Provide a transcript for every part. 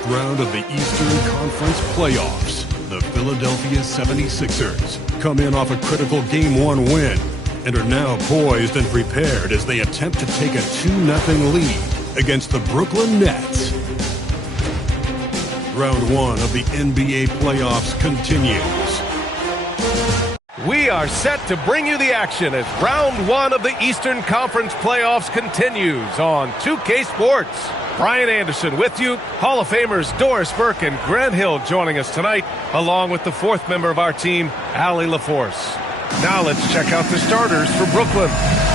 first round of the Eastern Conference Playoffs. The Philadelphia 76ers come in off a critical Game 1 win and are now poised and prepared as they attempt to take a 2-0 lead against the Brooklyn Nets. Round 1 of the NBA playoffs continues. We are set to bring you the action as round 1 of the Eastern Conference playoffs continues on 2K Sports. Brian Anderson with you, Hall of Famers Doris Burke and Grant Hill joining us tonight, along with the fourth member of our team, Allie LaForce. Now let's check out the starters for Brooklyn.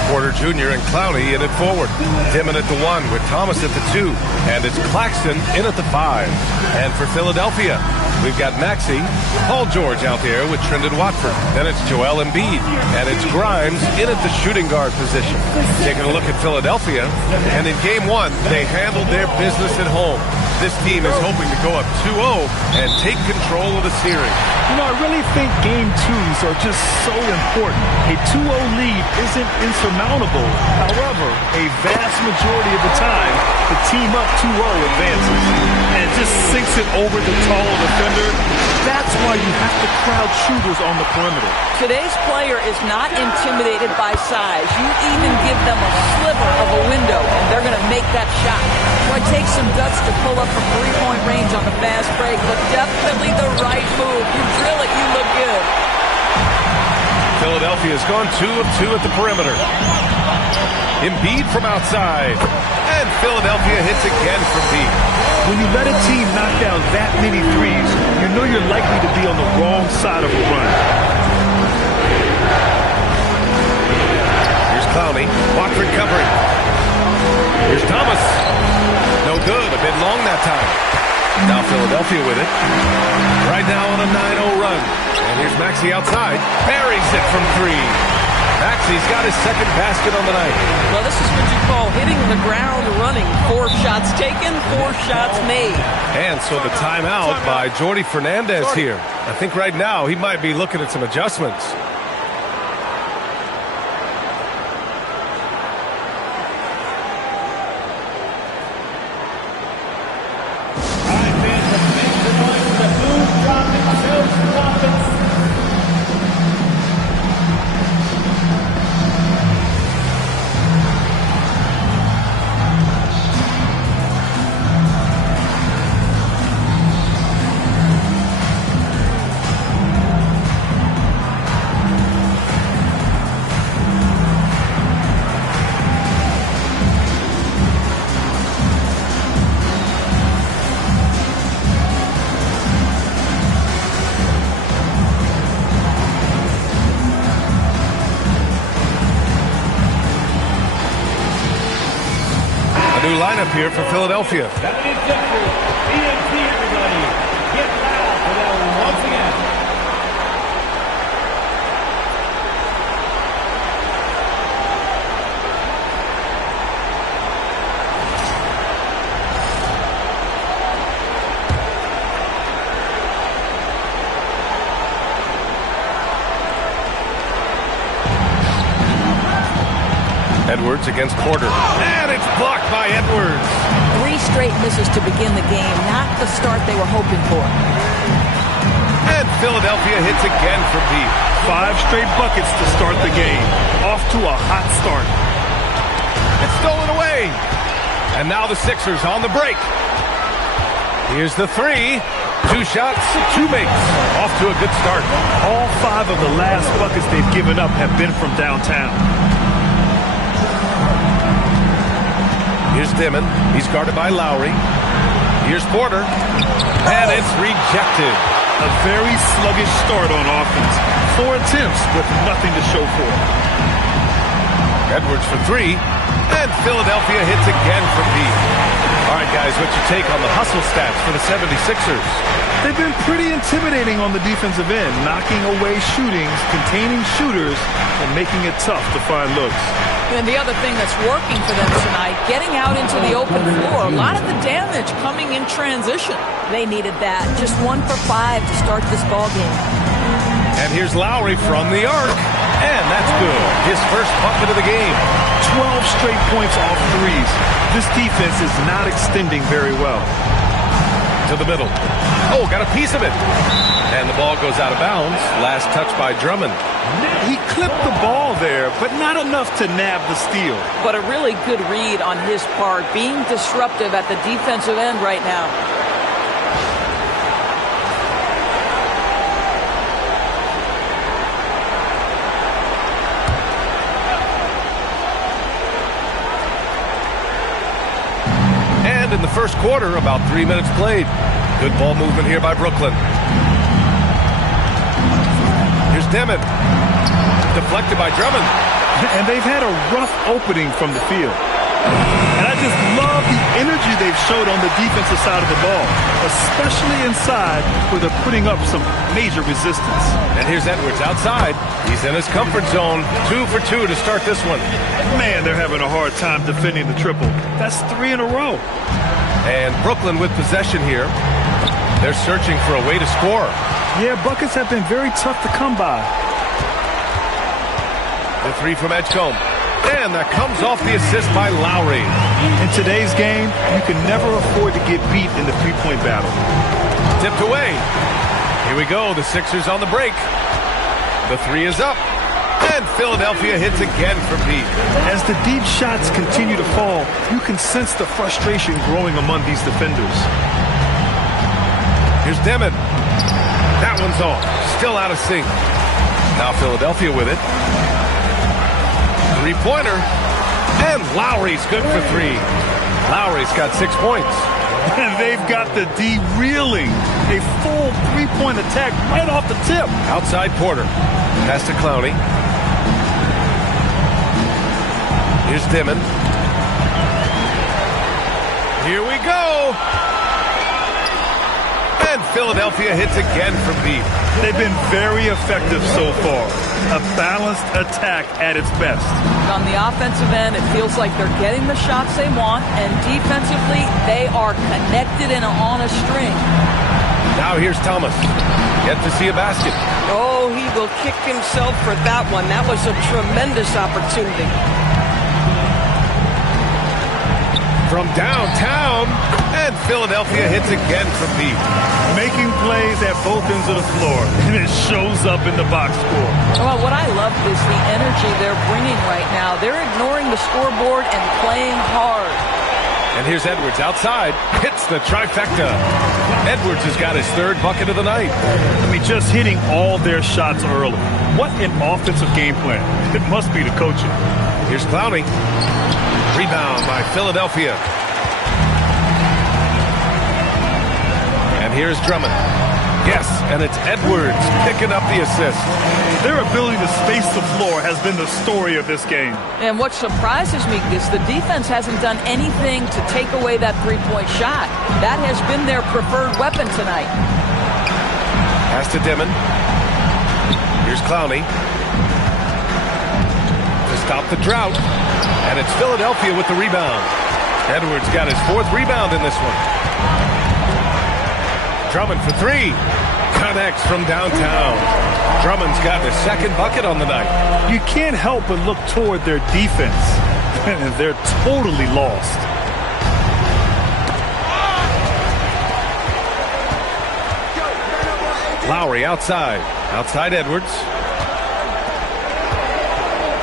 Porter Jr. and Clowney in at forward. Dimon at the 1 with Thomas at the 2. And it's Claxton in at the 5. And for Philadelphia, we've got Maxey, Paul George out there with Trendon Watford. Then it's Joel Embiid. And it's Grimes in at the shooting guard position. Taking a look at Philadelphia. And in Game 1, they handled their business at home. This team is hoping to go up 2-0 and take control of the series. You know, I really think Game 2s are just so important. A 2-0 lead isn't insurmountable. However, a vast majority of the time, the team up 2-0 advances. And it just sinks it over the tall defender. That's why you have to crowd shooters on the perimeter. Today's player is not intimidated by size. You even give them a sliver of a window, and they're going to make that shot. So it takes some guts to pull up from three-point range on the fast break, but definitely the right move. You drill it, you look good. Philadelphia's gone 2 of 2 at the perimeter. Embiid from outside. And Philadelphia hits again from deep. When you let a team knock down that many threes, you know you're likely to be on the wrong side of a run. Here's Clowney. Watford covering. Here's Thomas. No good. A bit long that time. Now Philadelphia with it. Right now on a 9-0 run. And here's Maxey outside. Buries it from 3. Maxey's got his second basket on the night. Well, this is what you call hitting the ground running. 4 shots taken, 4 shots made. And so the timeout by Jordi Fernandez here. I think right now he might be looking at some adjustments. New lineup here for Philadelphia. Edwards against Porter. And it's blocked by Edwards. 3 straight misses to begin the game. Not the start they were hoping for. And Philadelphia hits again from deep. 5 straight buckets to start the game. Off to a hot start. It's stolen away. And now the Sixers on the break. Here's the 3. 2 shots, 2 makes. Off to a good start. All 5 of the last buckets they've given up have been from downtown. Here's Dimon. He's guarded by Lowry. Here's Porter. And it's rejected. A very sluggish start on offense. 4 attempts with nothing to show for it. Edwards for 3. And Philadelphia hits again from deep. All right, guys, what's your take on the hustle stats for the 76ers? They've been pretty intimidating on the defensive end, knocking away shootings, containing shooters, and making it tough to find looks. And the other thing that's working for them tonight, getting out into the open floor. A lot of the damage coming in transition. They needed that. Just 1 for 5 to start this ball game. And here's Lowry from the arc. And that's good. His first bucket of the game. 12 straight points off threes. This defense is not extending very well. To the middle. Oh, got a piece of it. And the ball goes out of bounds. Last touch by Drummond. He clipped the ball there, but not enough to nab the steal. But a really good read on his part, being disruptive at the defensive end right now. And in the first quarter, about 3 minutes played. Good ball movement here by Brooklyn. Here's Demon. Deflected by Drummond. And they've had a rough opening from the field. And I just love the energy they've showed on the defensive side of the ball, especially inside where they're putting up some major resistance. And here's Edwards outside. He's in his comfort zone. 2 for 2 to start this one. Man, they're having a hard time defending the triple. That's 3 in a row. And Brooklyn with possession here. They're searching for a way to score. Yeah, buckets have been very tough to come by. The 3 from Edgecombe. And that comes off the assist by Lowry. In today's game, you can never afford to get beat in the three-point battle. Tipped away. Here we go. The Sixers on the break. The 3 is up. And Philadelphia hits again for Pete. As the deep shots continue to fall, you can sense the frustration growing among these defenders. Here's Demon. That one's off. Still out of sync. Now Philadelphia with it. Three-pointer. And Lowry's good for 3. Lowry's got 6 points. And they've got the D reeling. A full three-point attack right off the tip. Outside Porter. Pass to Clowney. Here's Demon. Here we go. And Philadelphia hits again from deep. They've been very effective so far. A balanced attack at its best. On the offensive end, it feels like they're getting the shots they want, and defensively, they are connected and on a string. Now here's Thomas. Yet to see a basket. Oh, he will kick himself for that one. That was a tremendous opportunity. From downtown, and Philadelphia hits again from deep. Making plays at both ends of the floor, and it shows up in the box score. Well, what I love is the energy they're bringing right now. They're ignoring the scoreboard and playing hard. And here's Edwards outside. Hits the trifecta. Edwards has got his 3rd bucket of the night. I mean, just hitting all their shots early. What an offensive game plan. It must be the coaching. Here's Clowney. Rebound by Philadelphia. And here's Drummond. Yes, and it's Edwards picking up the assist. Their ability to space the floor has been the story of this game. And what surprises me is the defense hasn't done anything to take away that three-point shot. That has been their preferred weapon tonight. Pass to Demon. Here's Clowney. To stop the drought. And it's Philadelphia with the rebound. Edwards got his 4th rebound in this one. Drummond for 3. Connects from downtown. Drummond's got his 2nd bucket on the night. You can't help but look toward their defense. They're totally lost. Lowry outside. Outside Edwards.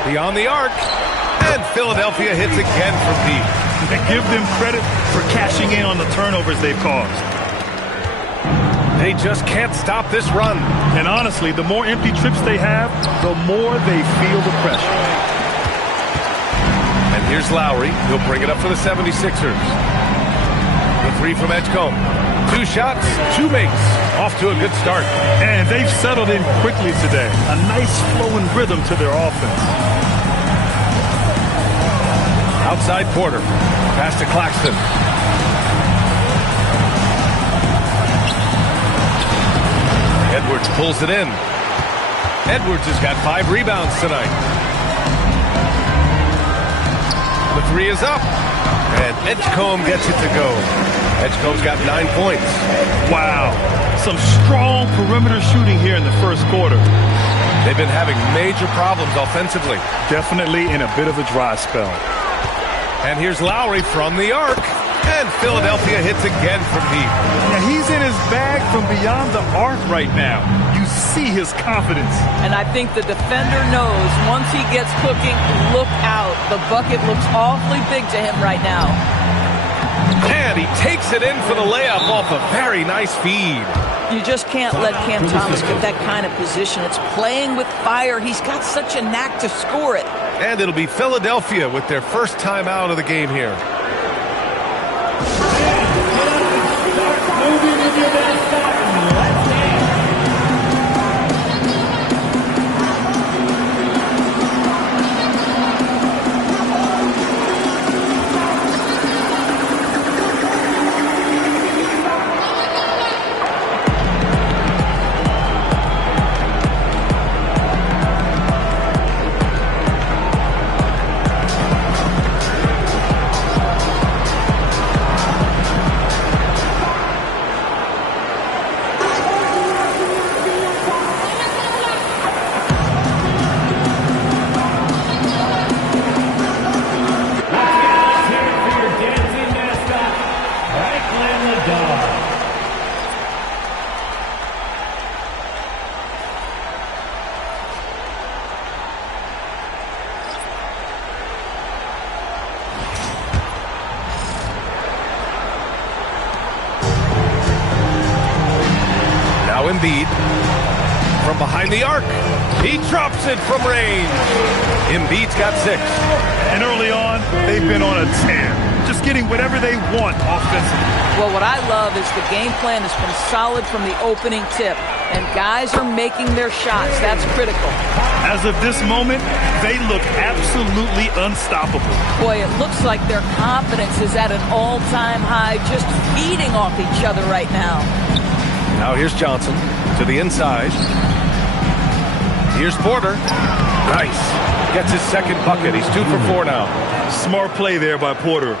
Beyond the arc. And Philadelphia hits again from deep. And give them credit for cashing in on the turnovers they've caused. They just can't stop this run. And honestly, the more empty trips they have, the more they feel the pressure. And here's Lowry. He'll bring it up for the 76ers. The 3 from Edgecombe. 2 shots, 2 makes. Off to a good start. And they've settled in quickly today. A nice flowing rhythm to their offense. Outside Porter. Pass to Claxton. Edwards pulls it in. Edwards has got 5 rebounds tonight. The 3 is up. And Edgecombe gets it to go. Edgecombe's got 9 points. Wow. Some strong perimeter shooting here in the first quarter. They've been having major problems offensively. Definitely in a bit of a dry spell. And here's Lowry from the arc. And Philadelphia hits again from deep. Yeah, he's in his bag from beyond the arc right now. You see his confidence. And I think the defender knows once he gets cooking, look out. The bucket looks awfully big to him right now. And he takes it in for the layup off a very nice feed. You just can't let Cam Thomas get that kind of position. It's playing with fire. He's got such a knack to score it. And it'll be Philadelphia with their first time out of the game here. Embiid from behind the arc. He drops it from range. Embiid's got 6. And early on, they've been on a tear. Just getting whatever they want offensively. Well, what I love is the game plan has been solid from the opening tip. And guys are making their shots. That's critical. As of this moment, they look absolutely unstoppable. Boy, it looks like their confidence is at an all-time high, just feeding off each other right now. Now here's Johnson to the inside. Here's Porter. Nice. Gets his second bucket. He's 2 for 4 now. Smart play there by Porter.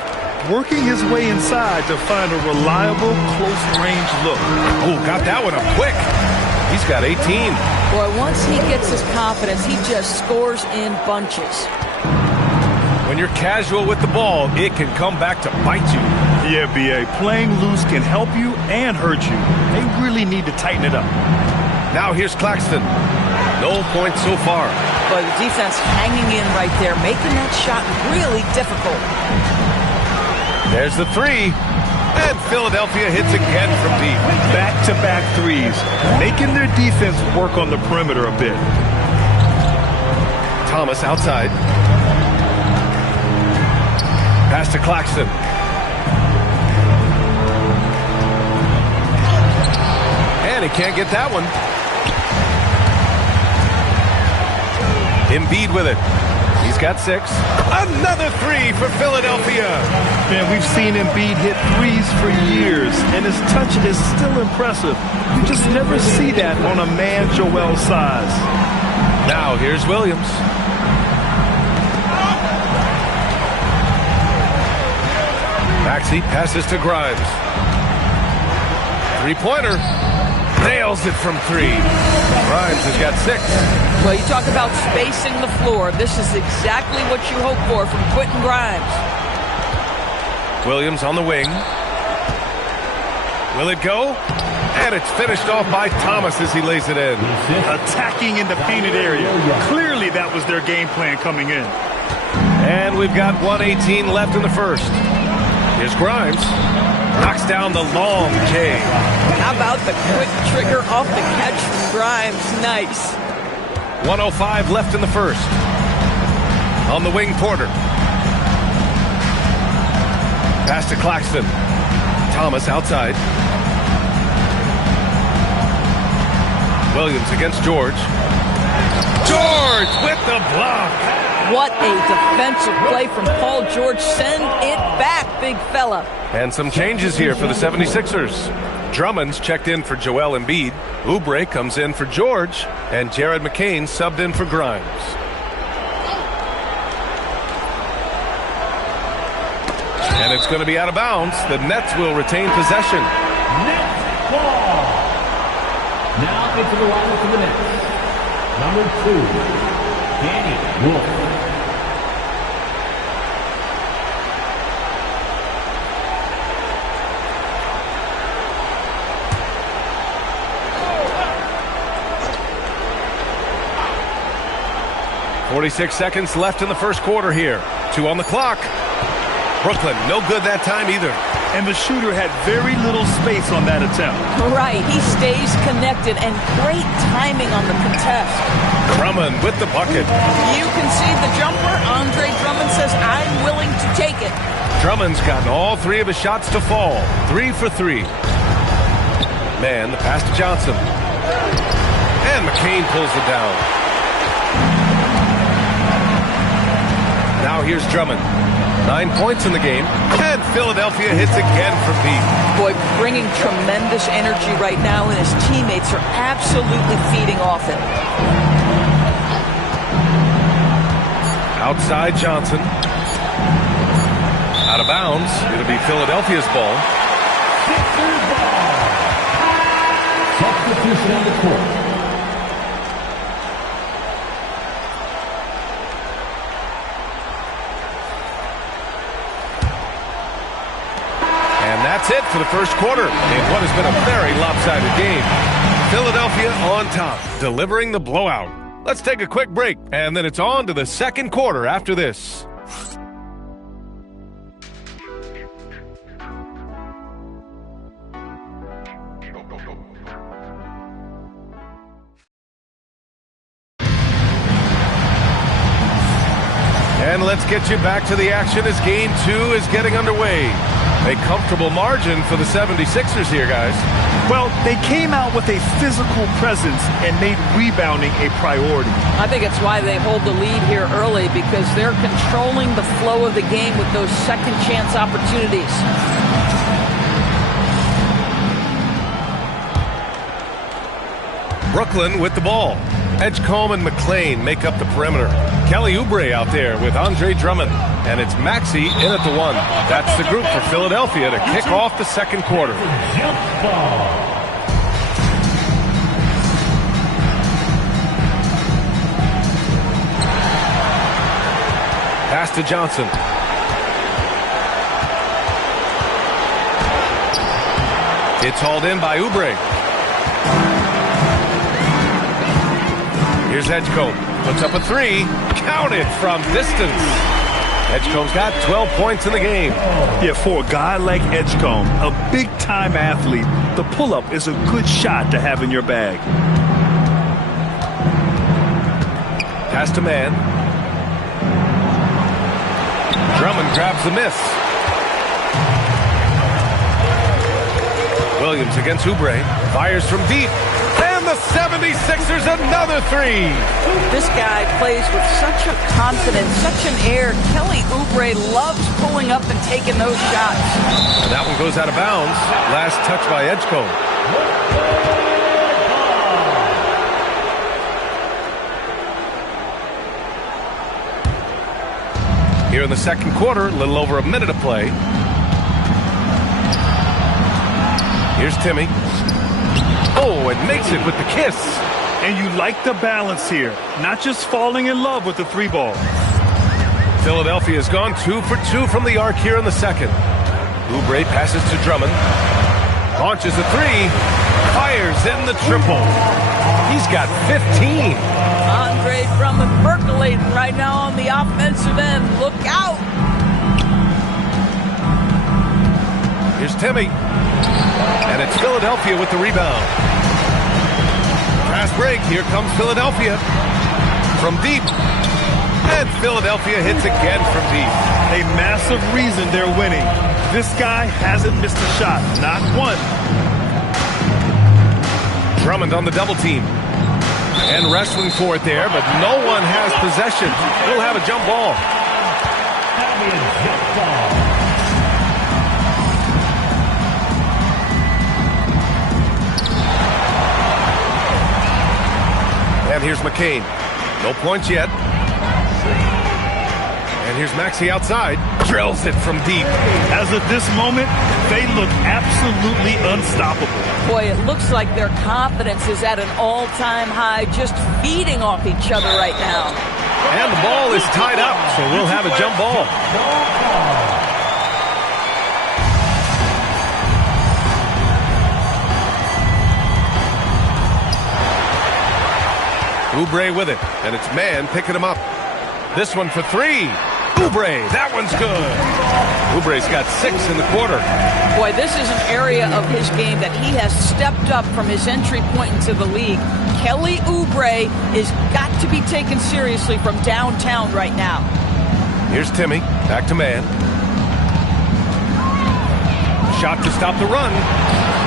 Working his way inside to find a reliable, close-range look. Oh, got that one up quick. He's got 18. Boy, once he gets his confidence, he just scores in bunches. When you're casual with the ball, it can come back to bite you. Yeah, B.A. Playing loose can help you and hurt you. They really need to tighten it up. Now here's Claxton. No points so far. But the defense hanging in right there, making that shot really difficult. There's the 3. And Philadelphia hits again from deep. Back-to-back threes, making their defense work on the perimeter a bit. Thomas outside. Pass to Claxton. And he can't get that one. Embiid with it. He's got 6. Another 3 for Philadelphia. Man, we've seen Embiid hit threes for years, and his touch is still impressive. You just never see that on a man Joel's size. Now here's Williams. Maxey passes to Grimes. 3-pointer. Nails it from 3. Grimes has got 6. Well, you talk about spacing the floor. This is exactly what you hope for from Quentin Grimes. Williams on the wing. Will it go? And it's finished off by Thomas as he lays it in. Attacking in the painted area. Clearly that was their game plan coming in. And we've got 1:18 left in the first. Here's Grimes. Knocks down the long J. How about the quick trigger off the catch from Grimes? Nice. 1:05 left in the first. On the wing, Porter. Pass to Claxton. Thomas outside. Williams against George. George with the block. What a defensive play from Paul George. Send it back, big fella. And some changes here for the 76ers. Drummond's checked in for Joel Embiid. Oubre comes in for George. And Jared McCain subbed in for Grimes. And it's going to be out of bounds. The Nets will retain possession. Nets ball. Now into the lineup for the Nets. Number 2, Danny Wolf. 46 seconds left in the first quarter here. 2 on the clock. Brooklyn, no good that time either. And the shooter had very little space on that attempt. Right, he stays connected, and great timing on the contest. Drummond with the bucket. You can see the jumper. Andre Drummond says, I'm willing to take it. Drummond's gotten all 3 of his shots to fall. 3 for 3. Man, the pass to Johnson. And McCain pulls it down. Now here's Drummond. 9 points in the game. And Philadelphia hits again from deep. Boy, bringing tremendous energy right now, and his teammates are absolutely feeding off it. Outside Johnson. Out of bounds. It'll be Philadelphia's ball. Substitution on the court. And that's it for the first quarter in what has been a very lopsided game. Philadelphia on top, delivering the blowout. Let's take a quick break, and then it's on to the second quarter after this. And let's get you back to the action as Game 2 is getting underway. A comfortable margin for the 76ers here, guys. Well, they came out with a physical presence and made rebounding a priority. I think it's why they hold the lead here early, because they're controlling the flow of the game with those second chance opportunities. Brooklyn with the ball. Edgecombe and McClain make up the perimeter. Kelly Oubre out there with Andre Drummond. And it's Maxey in at the 1. That's the group for Philadelphia to kick off the second quarter. Pass to Johnson. It's hauled in by Oubre. Here's Edgecombe. Puts up a 3. Count it from distance. Edgecombe's got 12 points in the game. Yeah, for a guy like Edgecombe, a big-time athlete, the pull-up is a good shot to have in your bag. Pass to Man. Drummond grabs the miss. Williams against Oubre. Fires from deep. And the 76ers another 3. This guy plays with such a confidence, such an air. Kelly Oubre loves pulling up and taking those shots. And that one goes out of bounds. Last touch by Edgecombe. Here in the second quarter, a little over a minute to play. Here's Timmy. Oh, and makes it with the kiss. And you like the balance here, not just falling in love with the 3 ball. Philadelphia has gone 2 for 2 from the arc here in the second. Oubre passes to Drummond. Launches a 3. Fires in the triple. He's got 15. Andre Drummond percolating right now on the offensive end. Look out. Here's Timmy. And it's Philadelphia with the rebound. Fast break. Here comes Philadelphia. From deep. And Philadelphia hits again from deep. A massive reason they're winning. This guy hasn't missed a shot. Not one. Drummond on the double team. And wrestling for it there, but no one has possession. We'll have a jump ball. And here's McCain. No points yet. And here's Maxey outside. Drills it from deep. As of this moment, they look absolutely unstoppable. Boy, it looks like their confidence is at an all-time high, just feeding off each other right now. And the ball is tied up, so we'll have a jump ball. Oubre with it, and it's Man picking him up. This one for three. Oubre, that one's good. Oubre's got 6 in the quarter. Boy, this is an area of his game that he has stepped up from his entry point into the league. Kelly Oubre is got to be taken seriously from downtown right now. Here's Timmy, back to man. Shot to stop the run.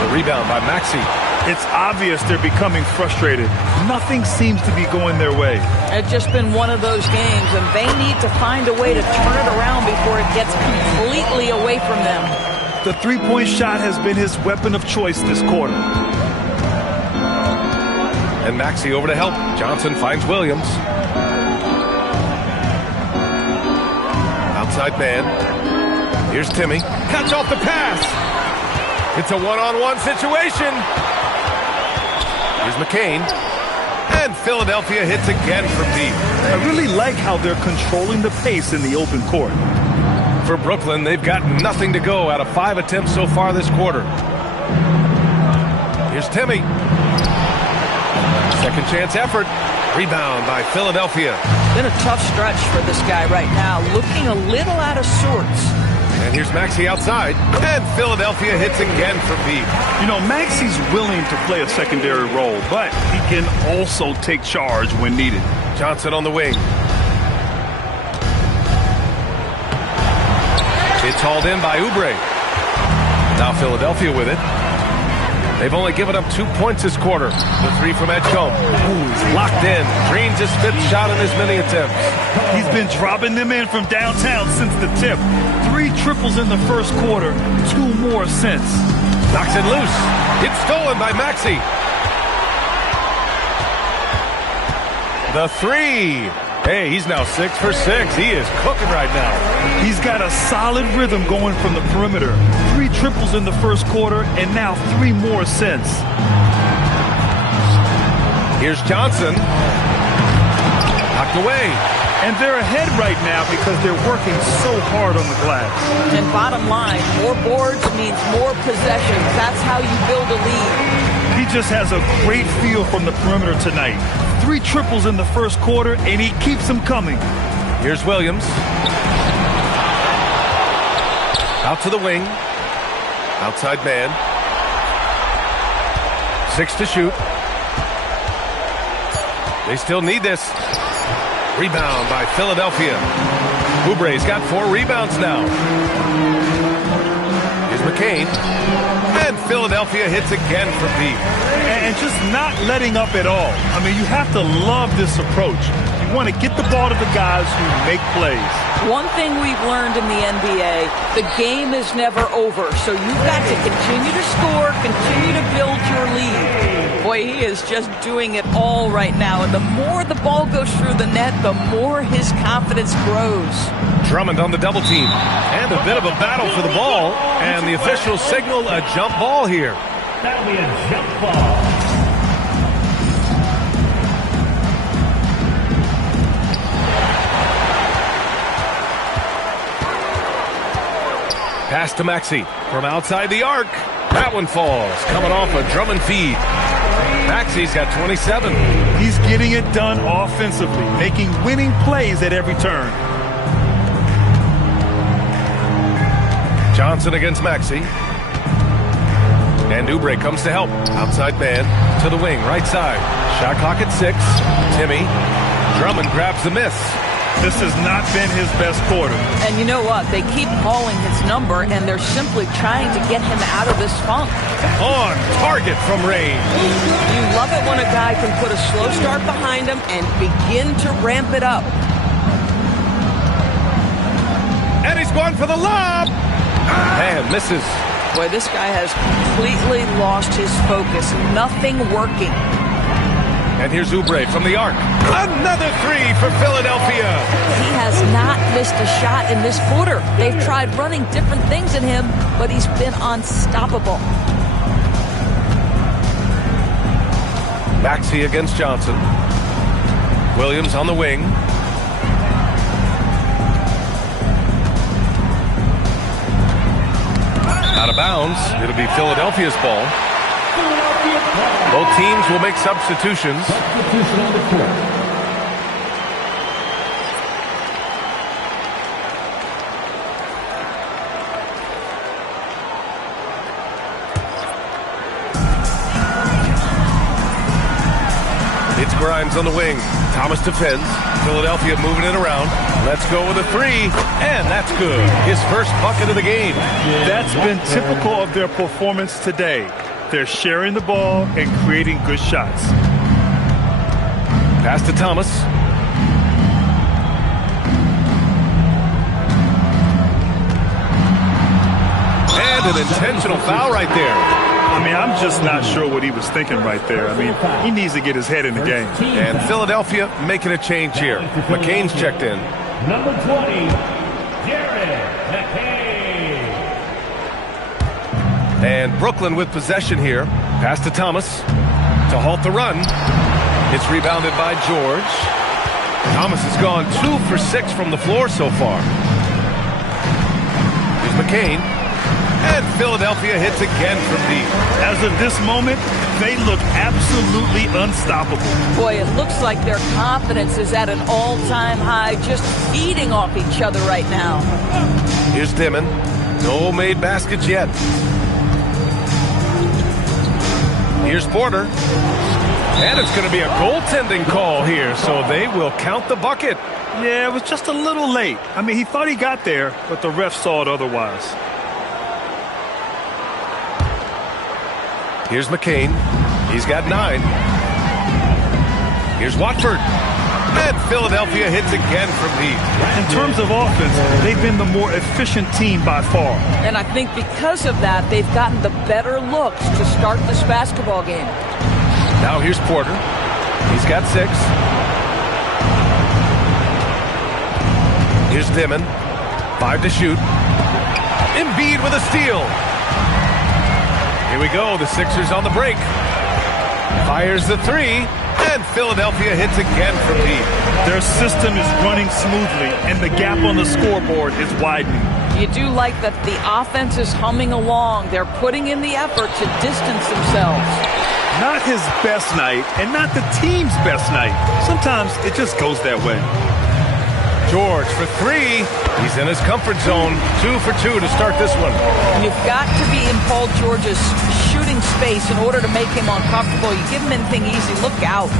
The rebound by Maxey. It's obvious they're becoming frustrated. Nothing seems to be going their way. It's just been one of those games, and they need to find a way to turn it around before it gets completely away from them. The three-point shot has been his weapon of choice this quarter. And Maxey over to help. Johnson finds Williams. Outside man. Here's Timmy. Cuts off the pass. It's a one-on-one situation. Here's McCain. And Philadelphia hits again from deep. I really like how they're controlling the pace in the open court. For Brooklyn, they've got nothing to go out of 5 attempts so far this quarter. Here's Timmy. Second chance effort. Rebound by Philadelphia. Been a tough stretch for this guy right now. Looking a little out of sorts. And here's Maxey outside. And Philadelphia hits again from deep. You know, Maxey's willing to play a secondary role, but he can also take charge when needed. Johnson on the wing. It's hauled in by Oubre. Now Philadelphia with it. They've only given up 2 points this quarter. The three from Edgecombe. He's locked in. Green's his 5th shot in as many attempts. He's been dropping them in from downtown since the tip. 3 triples in the first quarter, 2 more since. Knocks it loose. It's stolen by Maxey. The three. Hey, he's now 6 for 6. He is cooking right now. He's got a solid rhythm going from the perimeter. 3 triples in the first quarter, and now 3 more since. Here's Johnson. Knocked away. And they're ahead right now because they're working so hard on the glass. And bottom line, more boards means more possessions. That's how you build a lead. He just has a great feel from the perimeter tonight. 3 triples in the first quarter, and he keeps them coming. Here's Williams. Out to the wing. Outside man. 6 to shoot. They still need this. Rebound by Philadelphia. Oubre's got 4 rebounds now. Here's McCain. And Philadelphia hits again from deep. And just not letting up at all. I mean, you have to love this approach. You want to get the ball to the guys who make plays. One thing we've learned in the NBA, the game is never over. So you've got to continue to score, continue to build your lead. Boy, he is just doing it all right now. And the more the ball goes through the net, the more his confidence grows. Drummond on the double team. And a bit of a battle for the ball. And the officials signal a jump ball here. That'll be a jump ball. Pass to Maxey from outside the arc. That one falls, coming off a Drummond feed. Maxey's got 27. He's getting it done offensively, making winning plays at every turn. Johnson against Maxey. And Oubre comes to help. Outside man to the wing, right side. Shot clock at 6. Timmy. Drummond grabs the miss. This has not been his best quarter. And you know what? They keep calling his number, and they're simply trying to get him out of this funk. On target from range. You love it when a guy can put a slow start behind him and begin to ramp it up. And he's going for the lob. And misses. Boy, this guy has completely lost his focus. Nothing working. And here's Oubre from the arc. Another 3 for Philadelphia. He has not missed a shot in this quarter. They've tried running different things at him, but he's been unstoppable. Maxey against Johnson. Williams on the wing. Out of bounds. It'll be Philadelphia's ball. Both teams will make substitutions. Substitution on the court. It's Grimes on the wing. Thomas defends. Philadelphia moving it around. Let's go with a three. And that's good. His first bucket of the game. That's been typical of their performance today. They're sharing the ball and creating good shots. Pass to Thomas. And an intentional foul right there. I mean, I'm just not sure what he was thinking right there. I mean, he needs to get his head in the game. And Philadelphia making a change here. McCain's checked in. Number 20, Jared McCain. And Brooklyn with possession here. Pass to Thomas to halt the run. It's rebounded by George. Thomas has gone 2 for 6 from the floor so far. Here's McCain. And Philadelphia hits again from deep. As of this moment, they look absolutely unstoppable. Boy, it looks like their confidence is at an all-time high, just feeding off each other right now. Here's Dimon. No made baskets yet. Here's Porter. And it's going to be a goaltending call here, so they will count the bucket. Yeah, it was just a little late. I mean, he thought he got there, but the ref saw it otherwise. Here's McCain. He's got 9. Here's Watford. And Philadelphia hits again from deep. In terms of offense, they've been the more efficient team by far. And I think because of that, they've gotten the better looks to start this basketball game. Now here's Porter. He's got 6. Here's Dimon. 5 to shoot. Embiid with a steal. Here we go. The Sixers on the break. Fires the 3. And Philadelphia hits again from deep. Their system is running smoothly, and the gap on the scoreboard is widening. You do like that the offense is humming along. They're putting in the effort to distance themselves. Not his best night, and not the team's best night. Sometimes it just goes that way. George for 3. He's in his comfort zone. 2 for 2 to start this one. You've got to be in Paul George's shooting space in order to make him uncomfortable. You give him anything easy, look out.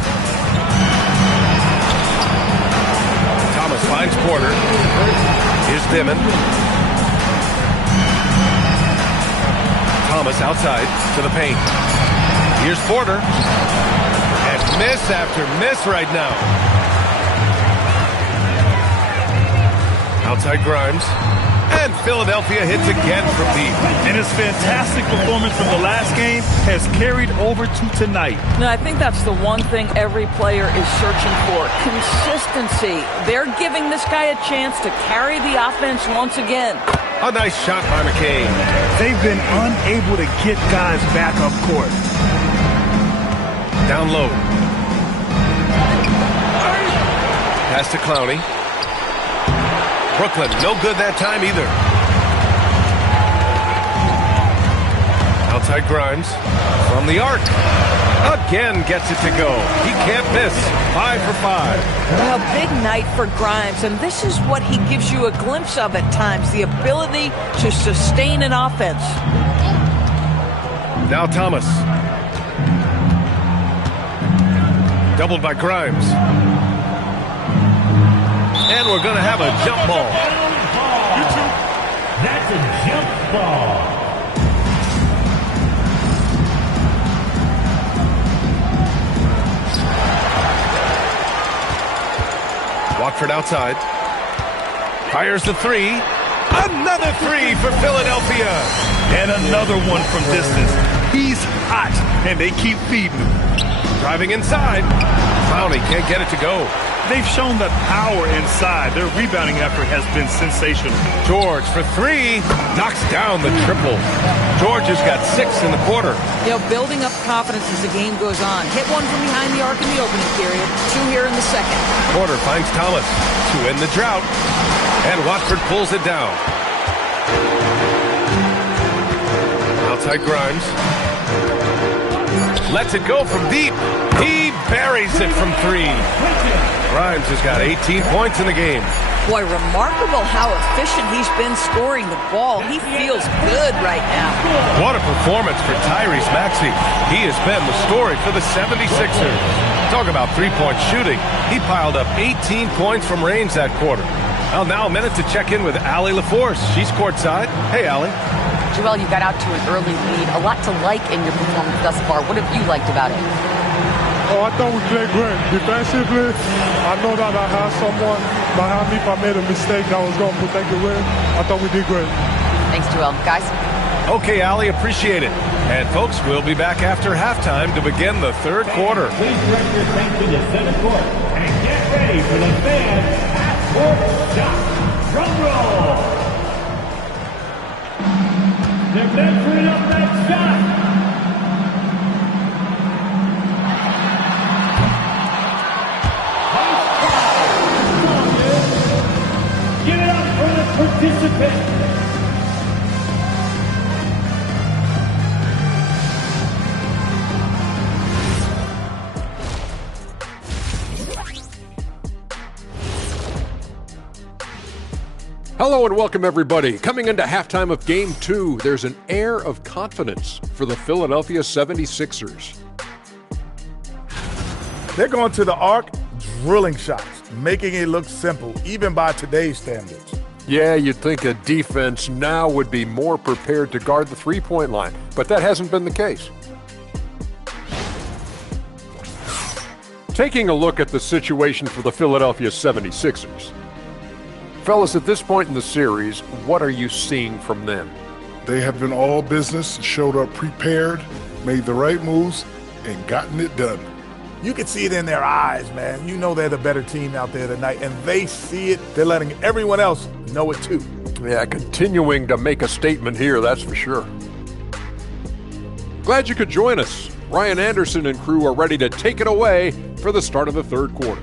Thomas finds Porter. Here's Dimon. Thomas outside to the paint. Here's Porter. And miss after miss right now. Outside Grimes. And Philadelphia hits again from deep. And his fantastic performance from the last game has carried over to tonight. No, I think that's the one thing every player is searching for. Consistency. They're giving this guy a chance to carry the offense once again. A nice shot by McCain. They've been unable to get guys back up court. Down low. Pass to Clowney. Brooklyn, no good that time either. Outside Grimes. From the arc. Again gets it to go. He can't miss. 5 for 5. Well, big night for Grimes, and this is what he gives you a glimpse of at times, the ability to sustain an offense. Now Thomas. Doubled by Grimes. And we're going to have a jump ball. That's a jump ball. Watford outside. Fires the 3. Another 3 for Philadelphia. And another one from distance. He's hot, and they keep feeding him. Driving inside. Clowney can't get it to go. They've shown the power inside. Their rebounding effort has been sensational. George for 3. Knocks down the triple. George has got 6 in the quarter. You know, building up confidence as the game goes on. Hit one from behind the arc in the opening period. 2 here in the second. Porter finds Thomas to end the drought. And Watford pulls it down. Outside Grimes. Lets it go from deep. He buries it from 3. Grimes has got 18 points in the game. Boy, remarkable how efficient he's been scoring the ball. He feels good right now. What a performance for Tyrese Maxey. He has been the story for the 76ers. Talk about three-point shooting. He piled up 18 points from range that quarter. Well, now a minute to check in with Allie LaForce. She's courtside. Hey, Allie. Joel, you got out to an early lead. A lot to like in your performance thus far. What have you liked about it? Oh, I thought we played great. Defensively, I know that I had someone behind me. If I made a mistake that was going to protect the win, I thought we did great. Thanks, Joel. Guys? Okay, Allie, appreciate it. And, folks, we'll be back after halftime to begin the third quarter. Please direct your attention to center court and get ready for the fans at court shot. Drum roll. They're measuring up that shot. Give it up for the participants. Hello and welcome, everybody. Coming into halftime of Game 2, there's an air of confidence for the Philadelphia 76ers. They're going to the arc, drilling shots, making it look simple, even by today's standards. Yeah, you'd think a defense now would be more prepared to guard the three-point line, but that hasn't been the case. Taking a look at the situation for the Philadelphia 76ers. Fellas, at this point in the series, what are you seeing from them? They have been all business, showed up prepared, made the right moves, and gotten it done. You can see it in their eyes, man. You know they're the better team out there tonight, and they see it. They're letting everyone else know it too. Yeah, continuing to make a statement here, that's for sure. Glad you could join us. Ryan Anderson and crew are ready to take it away for the start of the third quarter.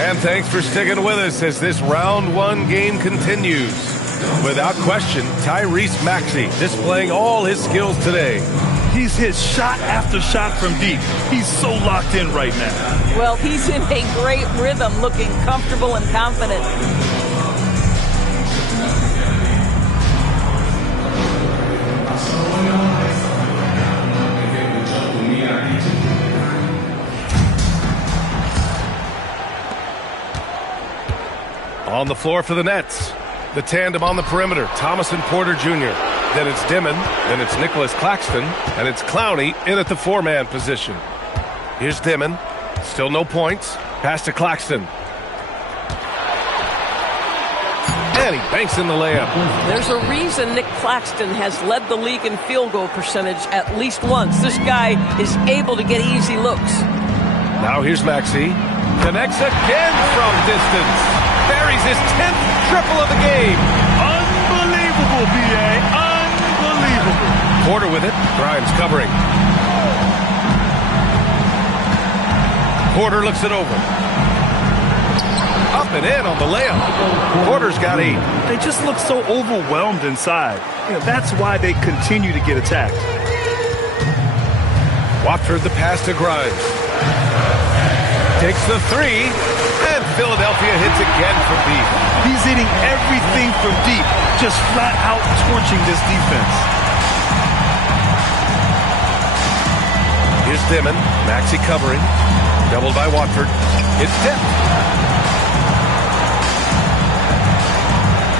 And thanks for sticking with us as this round one game continues. Without question, Tyrese Maxey displaying all his skills today. He's hit shot after shot from deep. He's so locked in right now. Well, he's in a great rhythm, looking comfortable and confident. On the floor for the Nets. The tandem on the perimeter, Thomas and Porter Jr. Then it's Dimon, then it's Nicholas Claxton, and it's Clowney in at the four-man position. Here's Dimon. Still no points. Pass to Claxton. And he banks in the layup. There's a reason Nick Claxton has led the league in field goal percentage at least once. This guy is able to get easy looks. Now here's Maxey. Connects again from distance. Buries his 10th triple of the game. Unbelievable, B.A. Unbelievable. Porter with it. Grimes covering. Porter looks it over. Up and in on the layup. Porter's got 8. They just look so overwhelmed inside. That's why they continue to get attacked. Watford the pass to Grimes. Takes the 3, and Philadelphia hits again from deep. He's hitting everything from deep, just flat out torching this defense. Here's Dimon. Maxey covering. Doubled by Watford. It's tipped.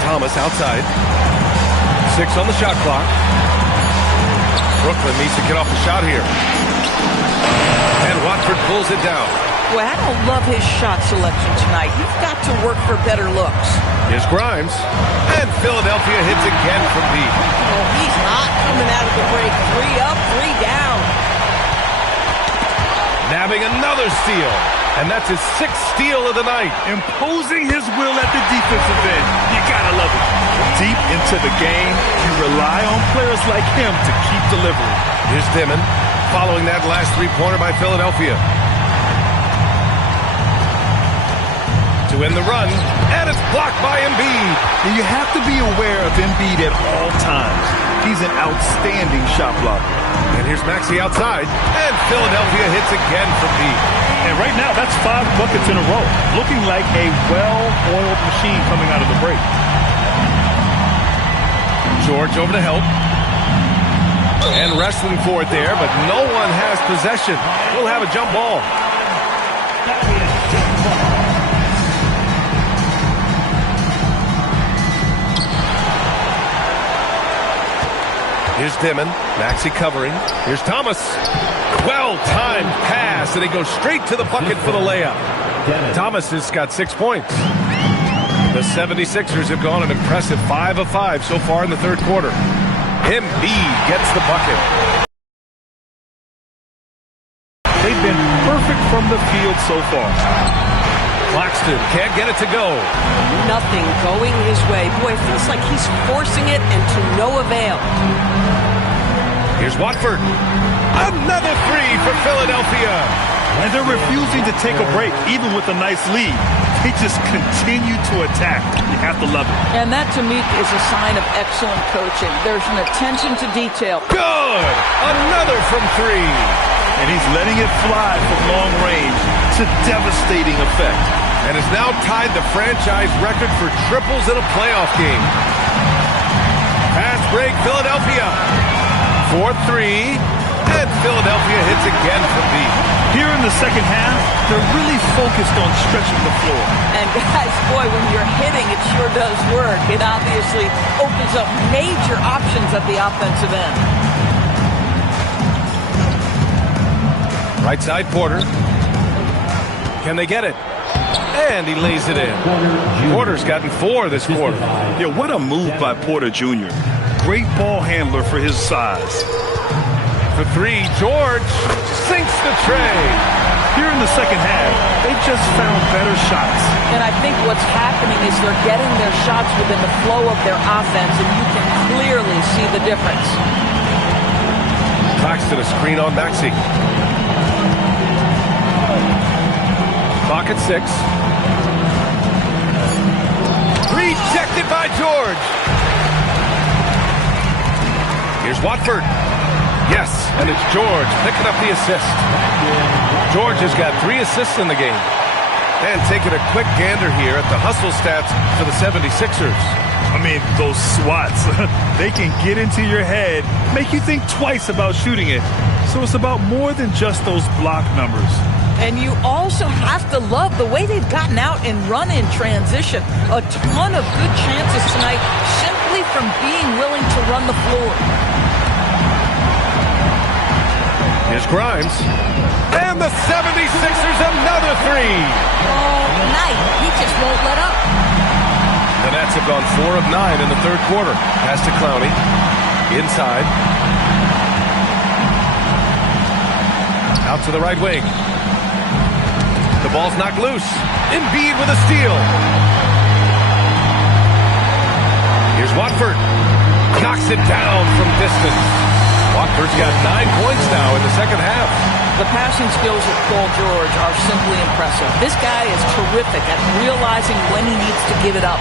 Thomas outside. 6 on the shot clock. Brooklyn needs to get off the shot here. And Watford pulls it down. Well, I don't love his shot selection tonight. You've got to work for better looks. Here's Grimes. And Philadelphia hits again from deep. Oh, he's hot coming out of the break. 3 up, 3 down. Nabbing another steal. And that's his 6th steal of the night. Imposing his will at the defensive end. You gotta love it. Deep into the game, you rely on players like him to keep delivering. Here's Dimon. following that last three-pointer by Philadelphia. To win the run, and it's blocked by Embiid. And you have to be aware of Embiid at all times. He's an outstanding shot blocker. And here's Maxey outside, and Philadelphia hits again from deep. And right now, that's 5 buckets in a row. Looking like a well-oiled machine coming out of the break. George over to help. And wrestling for it there, but no one has possession. We'll have a jump ball. Here's Dimon. Maxey covering. Here's Thomas. Well-timed pass, and he goes straight to the bucket for the layup. Thomas has got 6 points. The 76ers have gone an impressive 5 of 5 so far in the third quarter. Embiid gets the bucket. They've been perfect from the field so far. Claxton can't get it to go. Nothing going his way. Boy, it feels like he's forcing it and to no avail. Here's Watford. Another three for Philadelphia. And they're refusing to take a break, even with a nice lead. They just continue to attack. You have to love it. And that, to me, is a sign of excellent coaching. There's an attention to detail. Good! Another from three. And he's letting it fly from long range to devastating effect. And has now tied the franchise record for triples in a playoff game. Fast break, Philadelphia. 4-3, and Philadelphia hits again from deep. Here in the second half, they're really focused on stretching the floor. And guys, boy, when you're hitting, it sure does work. It obviously opens up major options at the offensive end. Right side, Porter. Can they get it? And he lays it in. Porter's gotten 4 this quarter. Yeah, what a move by Porter Jr. Great ball handler for his size. For three, George sinks the tray. Here in the second half, they just found better shots. And I think what's happening is they're getting their shots within the flow of their offense, and you can clearly see the difference. Claxton a screen on Maxey. Clock at 6. Rejected by George. Here's Watford. Yes, and it's George picking up the assist. George has got 3 assists in the game. And taking a quick gander here at the hustle stats for the 76ers. I mean, those swats, they can get into your head, make you think twice about shooting it. So it's about more than just those block numbers. And you also have to love the way they've gotten out and run in transition. A ton of good chances tonight simply from being willing to run the floor. Here's Grimes. And the 76ers another three. All night. He just won't let up. The Nets have gone 4 of 9 in the third quarter. Pass to Clowney. Inside. Out to the right wing. The ball's knocked loose. Embiid with a steal. Here's Watford. Knocks it down from distance. Watford's got 9 points now in the second half. The passing skills of Paul George are simply impressive. This guy is terrific at realizing when he needs to give it up.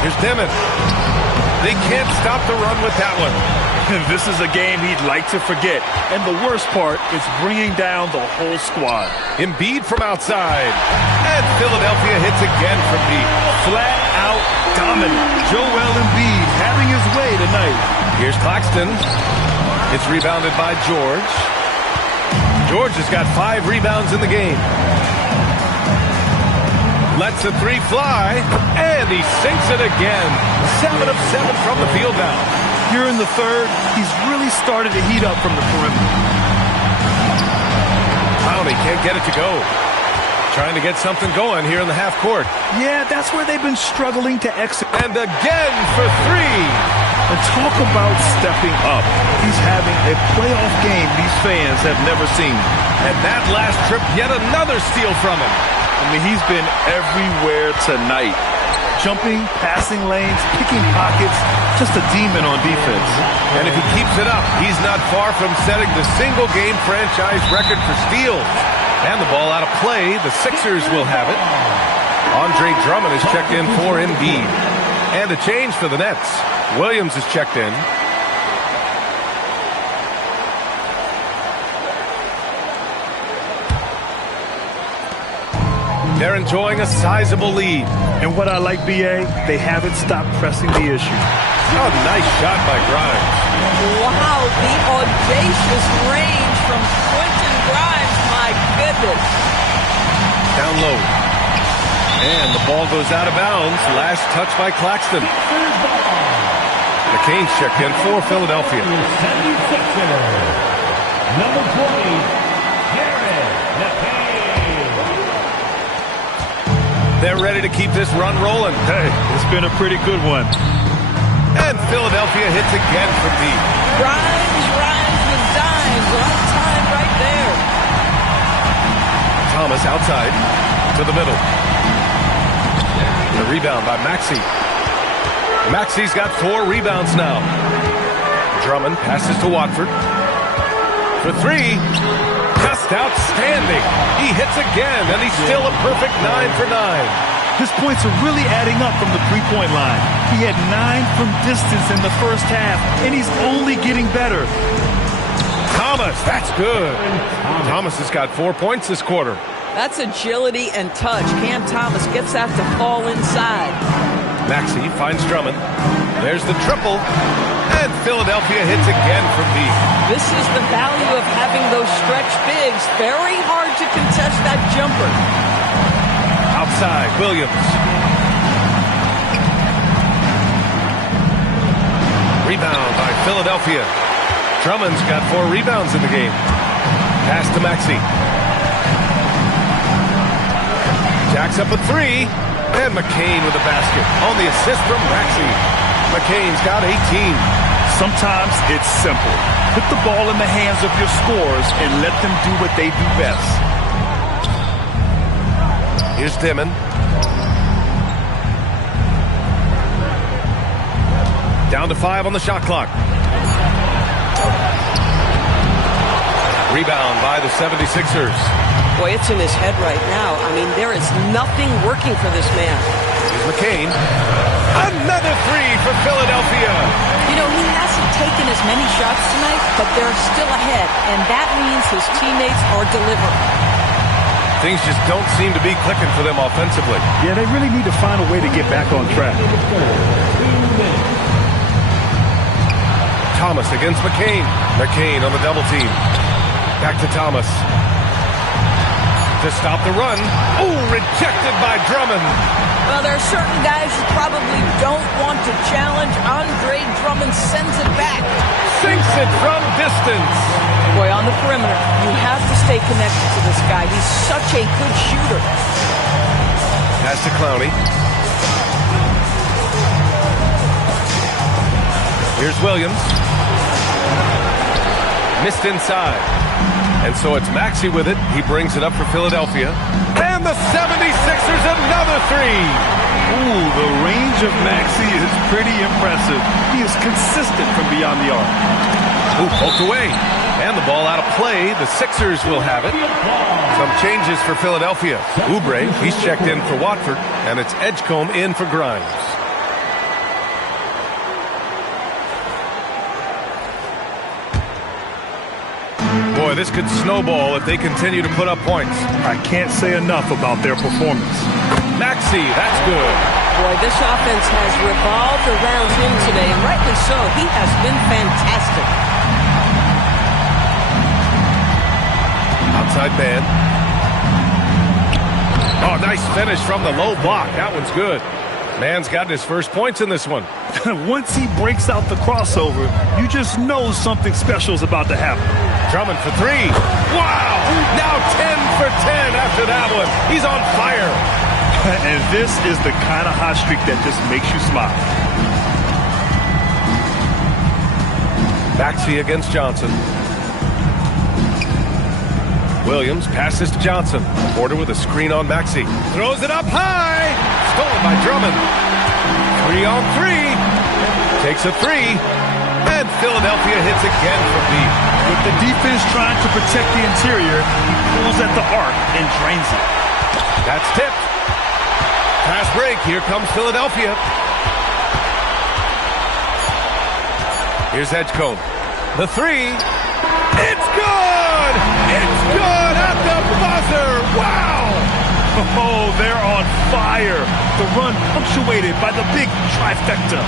Here's Dimon. They can't stop the run with that one. This is a game he'd like to forget. And the worst part is bringing down the whole squad. Embiid from outside. And Philadelphia hits again from deep. Flat out dominant. Joel Embiid having his way tonight. Here's Claxton. It's rebounded by George. George has got 5 rebounds in the game. Lets the three fly, and he sinks it again. 7 of 7 from the field now. Here in the third, he's really started to heat up from the perimeter. Clowney can't get it to go. Trying to get something going here in the half court. Yeah, that's where they've been struggling to execute. And again for 3. And talk about stepping up. He's having a playoff game these fans have never seen. And that last trip, yet another steal from him. I mean, he's been everywhere tonight. Jumping, passing lanes, picking pockets, just a demon on defense. And if he keeps it up, he's not far from setting the single-game franchise record for steals. And the ball out of play. The Sixers will have it. Andre Drummond is checked in for Embiid. And a change for the Nets. Williams is checked in. They're enjoying a sizable lead. And what I like, B.A., they haven't stopped pressing the issue. Oh, nice shot by Grimes. Wow, the audacious range from Quentin Grimes. My goodness. Down low. And the ball goes out of bounds. Last touch by Claxton. McCain's checked in for Philadelphia. Number 20, They're ready to keep this run rolling. Hey, it's been a pretty good one. And Philadelphia hits again from deep. Grimes with dimes. Right time right there. Thomas outside to the middle. The rebound by Maxey. Maxey's got 4 rebounds now. Drummond passes to Watford. For 3. Just outstanding. He hits again, and he's still a perfect 9 for 9. His points are really adding up from the three-point line. He had 9 from distance in the first half, and he's only getting better. Thomas, that's good. Thomas has got 4 points this quarter. That's agility and touch. Cam Thomas gets that to fall inside. Maxey finds Drummond. There's the triple. And Philadelphia hits again from deep. This is the value of having those stretch bigs. Very hard to contest that jumper. Outside, Williams. Rebound by Philadelphia. Drummond's got 4 rebounds in the game. Pass to Maxey. Jacks up a 3. And McCain with a basket. On the assist from Maxey. McCain's got 18. Sometimes it's simple. Put the ball in the hands of your scorers and let them do what they do best. Here's Dimon. Down to 5 on the shot clock. Rebound by the 76ers. Boy, it's in his head right now. I mean, there is nothing working for this man. Here's McCain. Another 3 for Philadelphia. You know, he hasn't taken as many shots tonight, but they're still ahead, and that means his teammates are delivering. Things just don't seem to be clicking for them offensively. Yeah, they really need to find a way to get back on track. Thomas against McCain. McCain on the double team. Back to Thomas. To stop the run. Oh, rejected by Drummond. Well, there are certain guys you probably don't want to challenge. Andre Drummond sends it back. Sinks it from distance. Boy, on the perimeter, you have to stay connected to this guy. He's such a good shooter. Pass to Clowney. Here's Williams. Missed inside. And so it's Maxey with it. He brings it up for Philadelphia. And the 76ers another 3. Ooh, the range of Maxey is pretty impressive. He is consistent from beyond the arc. Ooh, poked away. And the ball out of play. The Sixers will have it. Some changes for Philadelphia. Oubre, he's checked in for Watford. And it's Edgecombe in for Grimes. Boy, this could snowball if they continue to put up points. I can't say enough about their performance. Maxey, that's good. Boy, this offense has revolved around him today, and rightly so. He has been fantastic. Outside man. Oh, nice finish from the low block. That one's good. Man's gotten his first points in this one. Once he breaks out the crossover, you just know something special is about to happen. Drummond for 3. Wow! Now 10 for 10 after that one. He's on fire. And this is the kind of hot streak that just makes you smile. Maxey against Johnson. Williams passes to Johnson. Porter with a screen on Maxey. Throws it up high. Stolen by Drummond. 3-on-3. Takes a three. And Philadelphia hits again from deep. With the defense trying to protect the interior, he pulls at the arc and drains it. That's tipped. Pass break. Here comes Philadelphia. Here's Edgecombe. The three. It's good! It's good at the buzzer! Wow! Oh, they're on fire. The run punctuated by the big trifecta.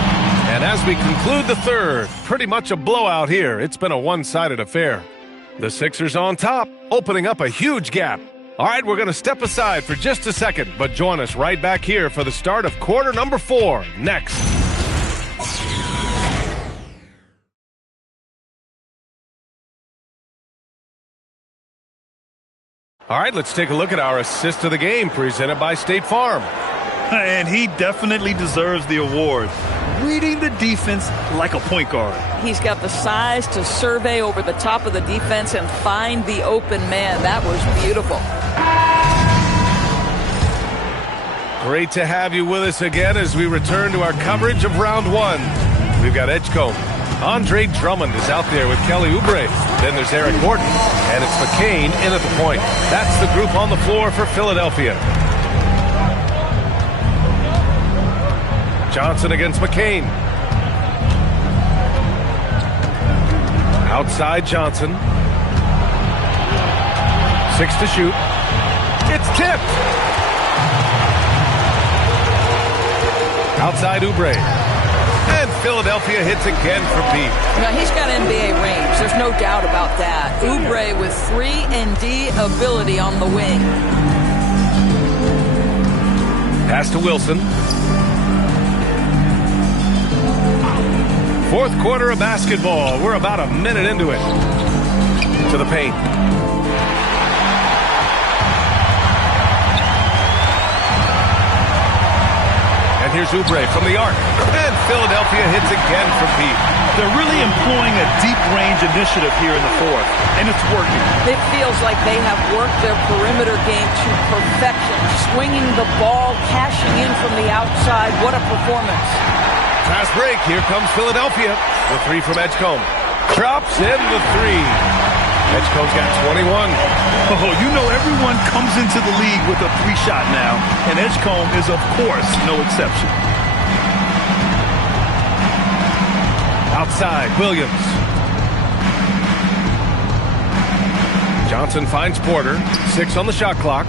And as we conclude the third, pretty much a blowout here. It's been a one-sided affair. The Sixers on top, opening up a huge gap. All right, we're going to step aside for just a second, but join us right back here for the start of quarter number 4 next. All right, let's take a look at our assist of the game presented by State Farm. And he definitely deserves the award. Reading the defense like a point guard. He's got the size to survey over the top of the defense and find the open man. That was beautiful. Great to have you with us again as we return to our coverage of round 1. We've got Edgecombe. Andre Drummond is out there with Kelly Oubre. Then there's Eric Gordon. And it's McCain in at the point. That's the group on the floor for Philadelphia. Johnson against McCain. Outside Johnson. 6 to shoot. It's tipped. Outside Oubre. And Philadelphia hits again from deep. Now, he's got NBA range. There's no doubt about that. Oubre with 3-and-D ability on the wing. Pass to Wilson. Fourth quarter of basketball. We're about a minute into it. To the paint. And here's Oubre from the arc. And Philadelphia hits again from deep. They're really employing a deep range initiative here in the fourth, and it's working. It feels like they have worked their perimeter game to perfection. Swinging the ball, cashing in from the outside. What a performance. Fast break. Here comes Philadelphia. The three from Edgecombe. Drops in the three. Edgecombe's got 21. Oh, you know everyone comes into the league with a three-shot now, and Edgecombe is, of course, no exception. Outside, Williams. Johnson finds Porter. 6 on the shot clock.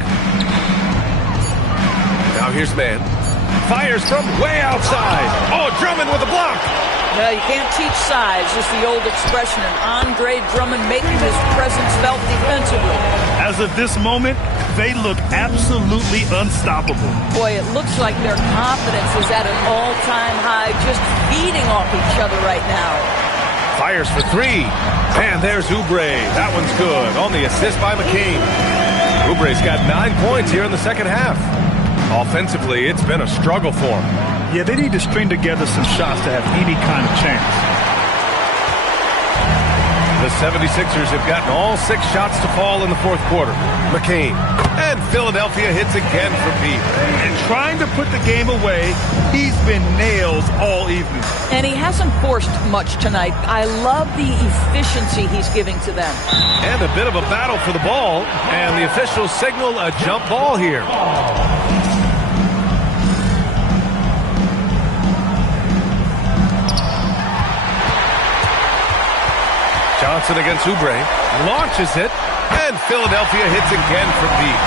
Now here's Mann. Fires from way outside. Oh, Drummond with a block. No, you can't teach size. Just the old expression. And Andre Drummond making his presence felt defensively. As of this moment, they look absolutely unstoppable. Boy, it looks like their confidence is at an all-time high, just feeding off each other right now. Fires for 3. And there's Oubre. That one's good. On the assist by McCain. Oubre's got 9 points here in the second half. Offensively, it's been a struggle for him. Yeah, they need to string together some shots to have any kind of chance. The 76ers have gotten all 6 shots to fall in the fourth quarter. McCain. And Philadelphia hits again from deep. And trying to put the game away, he's been nails all evening. And he hasn't forced much tonight. I love the efficiency he's giving to them. And a bit of a battle for the ball. And the officials signal a jump ball here. Johnson against Oubre, launches it, and Philadelphia hits again from deep.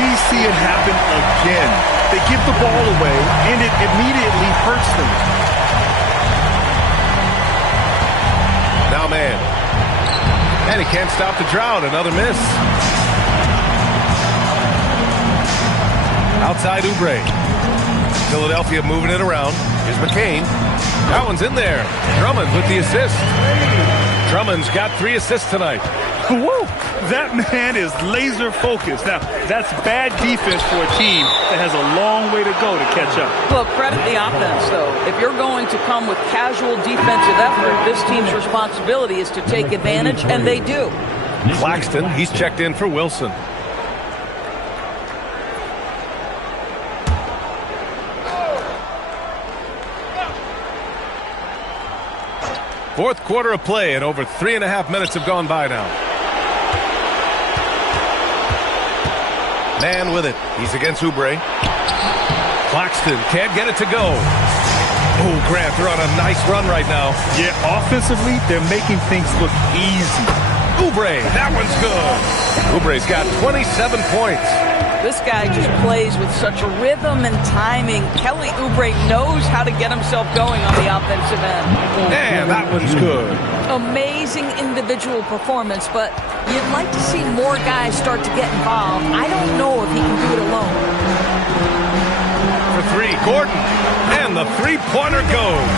We see it happen again. They give the ball away, and it immediately hurts them. Now Mann. And he can't stop the drought, another miss. Outside Oubre. Philadelphia moving it around. Here's McCain. That one's in there. Drummond with the assist. Drummond's got 3 assists tonight. Woo! That man is laser focused. Now, that's bad defense for a team that has a long way to go to catch up. Well, credit the offense, though. If you're going to come with casual defensive effort, this team's responsibility is to take advantage, and they do. Claxton, he's checked in for Wilson. Fourth quarter of play, and over 3.5 minutes have gone by now. Man with it. He's against Oubre. Claxton can't get it to go. Oh, Grant, they're on a nice run right now. Yeah, offensively, they're making things look easy. Oubre, that one's good. Oubre's got 27 points. This guy just plays with such a rhythm and timing. Kelly Oubre knows how to get himself going on the offensive end. And that one's good. Amazing individual performance, but you'd like to see more guys start to get involved. I don't know if he can do it alone. For three, Gordon, and the three-pointer goes.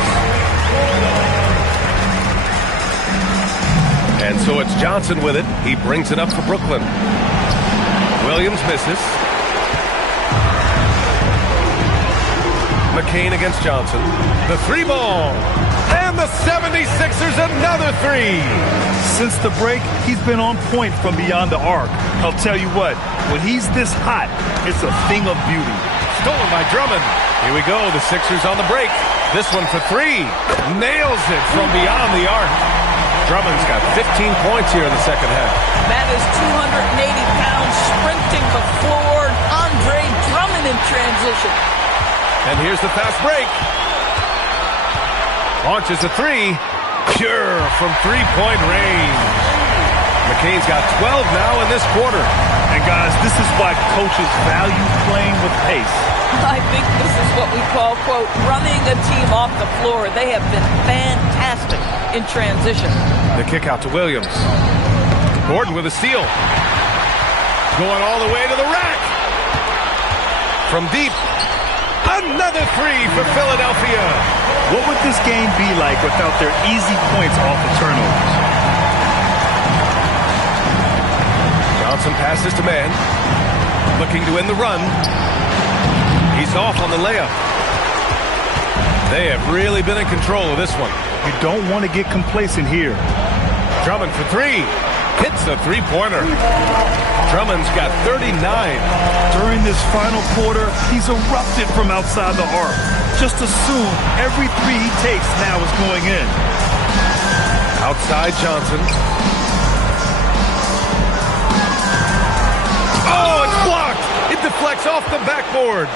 And so it's Johnson with it. He brings it up for Brooklyn. Williams misses. McCain against Johnson. The three ball. And the 76ers another three. Since the break, he's been on point from beyond the arc. I'll tell you what, when he's this hot, it's a thing of beauty. Stolen by Drummond. Here we go, the Sixers on the break. This one for three. Nails it from beyond the arc. Drummond's got 15 points here in the second half. That is 280 pounds sprinting the floor. Andre Drummond in transition. And here's the fast break. Launches a three. Pure from three-point range. McCain's got 12 now in this quarter. And guys, this is why coaches value playing with pace. I think this is what we call, quote, running a team off the floor. They have been fantastic in transition. The kick out to Williams. Gordon with a steal. Going all the way to the rack. From deep. Another three for Philadelphia. What would this game be like without their easy points off the turnovers? Johnson passes to man. Looking to end the run. He's off on the layup. They have really been in control of this one. You don't want to get complacent here. Drummond for three. Hits a three-pointer. Drummond's got 39. During this final quarter, he's erupted from outside the arc. Just assume every three he takes now is going in. Outside Johnson. Oh, it's blocked. It deflects off the backboard.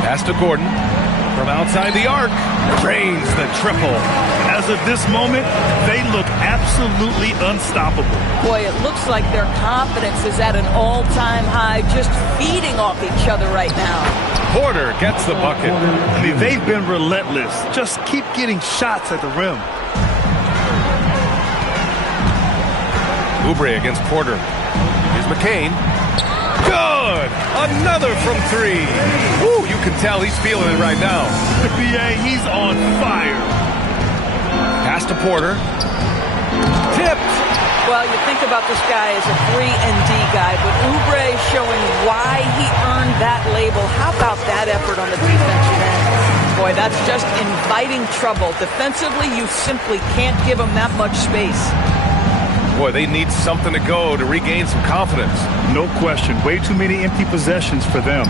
Pass to Gordon. From outside the arc. Drains the triple. As of this moment, they look absolutely unstoppable. Boy, it looks like their confidence is at an all-time high, just feeding off each other right now. Porter gets the bucket. I mean, they've been relentless. Just keep getting shots at the rim. Oubre against Porter. Here's McCain. Good! Another from three. Woo, you can tell he's feeling it right now. BA, he's on fire. Pass to Porter. Tipped. Well, you think about this guy as a 3-and-D guy, but Oubre showing why he earned that label. How about that effort on the defensive end? Boy, that's just inviting trouble. Defensively, you simply can't give him that much space. Boy, they need something to go to regain some confidence. No question. Way too many empty possessions for them.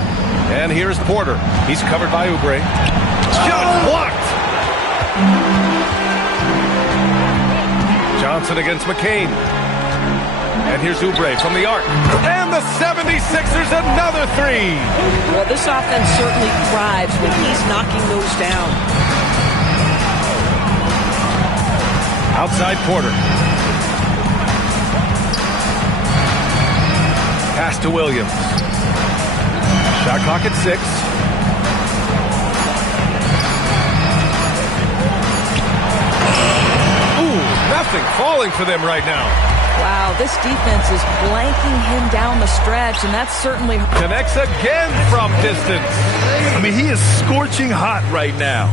And here's Porter. He's covered by Oubre. Shot blocked. Johnson against McCain. And here's Oubre from the arc. And the 76ers another three. Well, this offense certainly thrives when he's knocking those down. Outside Porter. Pass to Williams. Shot clock at 6. Ooh, nothing falling for them right now. Wow, this defense is blanking him down the stretch, and that's certainly... Connects again from distance. I mean, he is scorching hot right now.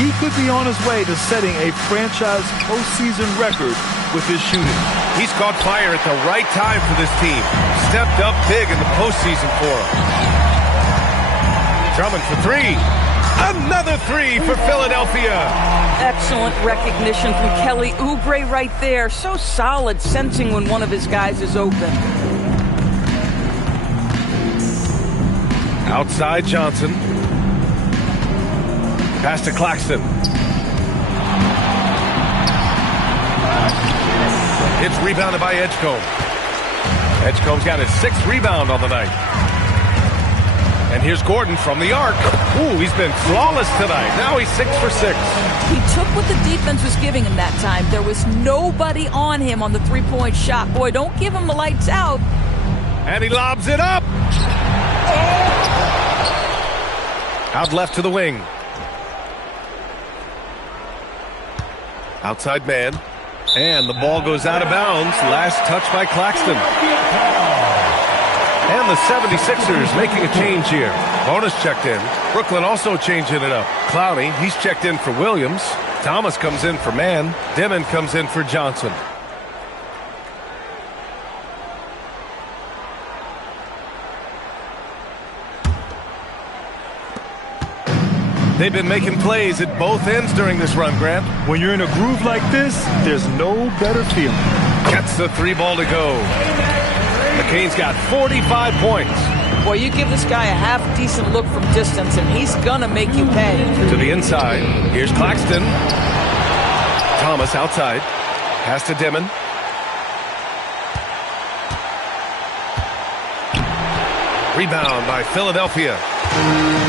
He could be on his way to setting a franchise postseason record with his shooting. He's caught fire at the right time for this team. Stepped up big in the postseason for him. Drummond for three. Another three for Philadelphia. Excellent recognition from Kelly Oubre right there. So solid, sensing when one of his guys is open. Outside Johnson. Pass to Claxton. It's rebounded by Edgecombe. Edgecombe's got his 6th rebound on the night. And here's Gordon from the arc. Ooh, he's been flawless tonight. Now he's 6 for 6. He took what the defense was giving him that time. There was nobody on him on the three-point shot. Boy, don't give him the lights out. And he lobs it up. Out left to the wing. Outside man. And the ball goes out of bounds. Last touch by Claxton. And the 76ers making a change here. Bonus checked in. Brooklyn also changing it up. Clowney, he's checked in for Williams. Thomas comes in for Mann. Dimon comes in for Johnson. They've been making plays at both ends during this run, Grant. When you're in a groove like this, there's no better feeling. Gets the 3 ball to go. McCain's got 45 points. Boy, you give this guy a half-decent look from distance, and he's going to make you pay. To the inside. Here's Claxton. Thomas outside. Pass to Dimon. Rebound by Philadelphia.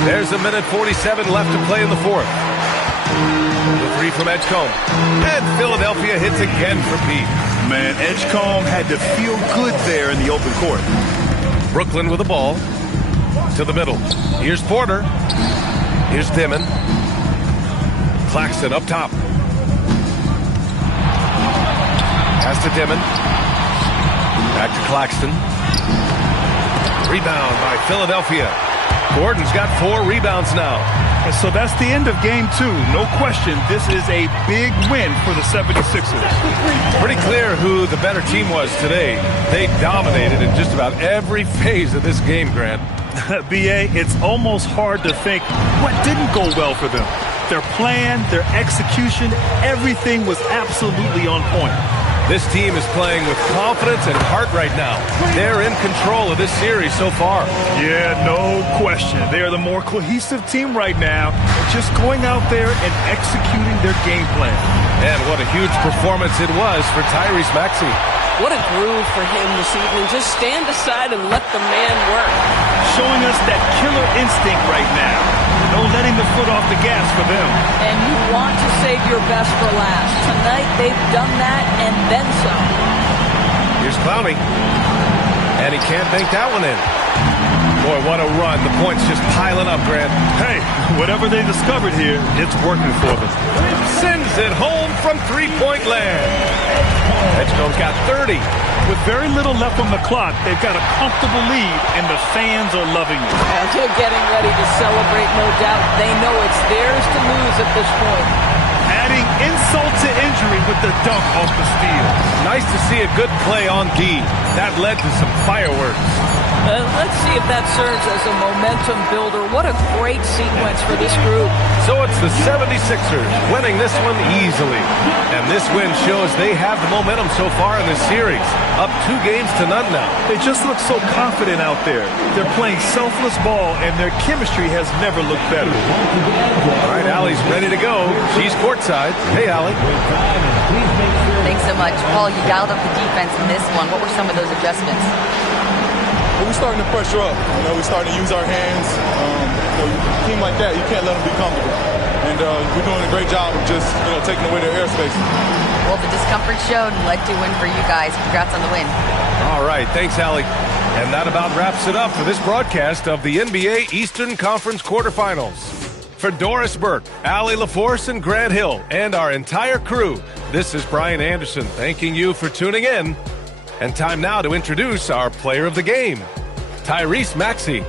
There's 1:47 left to play in the 4th. The 3 from Edgecombe. And Philadelphia hits again for Pete. Man, Edgecombe had to feel good there in the open court. Brooklyn with the ball. To the middle. Here's Porter. Here's Dimon. Claxton up top. Pass to Dimon. Back to Claxton. Rebound by Philadelphia. Gordon's got 4 rebounds now. And so that's the end of game 2. No question, this is a big win for the 76ers. Pretty clear who the better team was today. They dominated in just about every phase of this game, Grant. B.A., it's almost hard to think what didn't go well for them. Their plan, their execution, everything was absolutely on point. This team is playing with confidence and heart right now. They're in control of this series so far. Yeah, no question. They are the more cohesive team right now, just going out there and executing their game plan. And what a huge performance it was for Tyrese Maxey. What a groove for him this evening. Just stand aside and let the man work. Showing us that killer instinct right now. No letting the foot off the gas for them. And you want to save your best for last. Tonight, they've done that and then some. Here's Clowney. And he can't bank that one in. Boy, what a run. The points just piling up, Grant. Hey, whatever they discovered here, it's working for them. Sends it home from three-point land. Edgecombe's got 30. With very little left on the clock, they've got a comfortable lead, and the fans are loving it. And they're getting ready to celebrate, no doubt. They know it's theirs to lose at this point. Adding insult to injury with the dunk off the steal. Nice to see a good play on D. That led to some fireworks. Let's see if that serves as a momentum builder. What a great sequence for this group. So it's the 76ers winning this one easily. And this win shows they have the momentum so far in this series. Up 2 games to none now. They just look so confident out there. They're playing selfless ball, and their chemistry has never looked better. All right, Allie's ready to go. She's courtside. Hey, Allie. Thanks so much. Paul, you dialed up the defense in this one. What were some of those adjustments? Well, we're starting to pressure up. We're starting to use our hands. A team like that, you can't let them be comfortable. And we're doing a great job of just, taking away their airspace. Well, the discomfort showed and led to a win for you guys. Congrats on the win. All right. Thanks, Allie. And that about wraps it up for this broadcast of the NBA Eastern Conference Quarterfinals. For Doris Burke, Allie LaForce, and Grant Hill, and our entire crew, this is Brian Anderson thanking you for tuning in. And time now to introduce our player of the game, Tyrese Maxey.